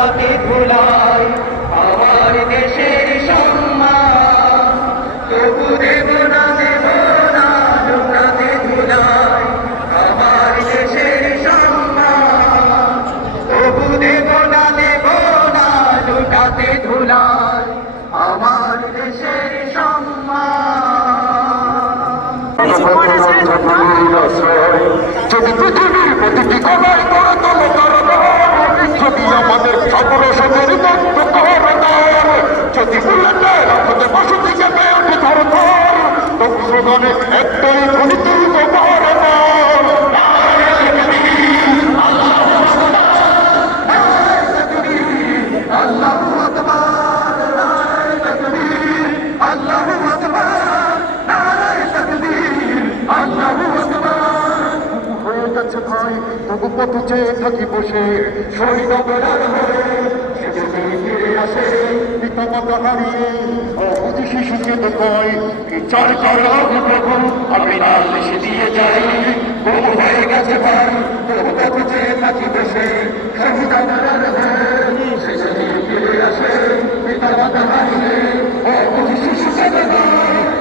লুটাতে ধুলাই, আমার দেশের সম্মান। তবু ধুলাই, আমার দেশের সম্মান। আমার দেশের সম্মান। যদি পৃথিবীর প্রতিটি কোনায় স্লোগানে একটাই গেছে ভাই তবু পথ চেয়ে থাকি বসে। শহীদ বেড়ার হয়ে হারিয়ে অবুঝি শিশুকে তো কয় বিচার আমি না দিয়ে যাই বহু হয়ে গেছে আসে পিতামাতা হারিয়ে অবুঝি শিশুকে তো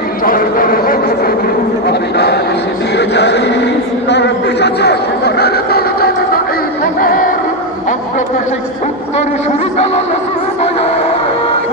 বিচার করো দিয়ে যাই তার পিছাচ্ছে মনের দল জানে না এই খবর আমরা সেই উত্তর শুরু পেলাম শুরু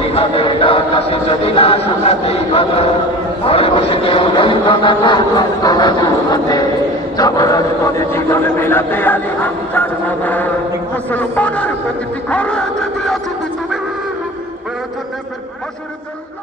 জীবনে আকাশে যদি না শুকাতে কত ঘরে বসে কেউ রইব না তো তোমাদের হাতে যাবার পথে জীবন মেলাতে আলি হামচার মতো মুসলমানের প্রতিটি ঘরে যদি আছো তুমি প্রয়োজনে ফের জন্য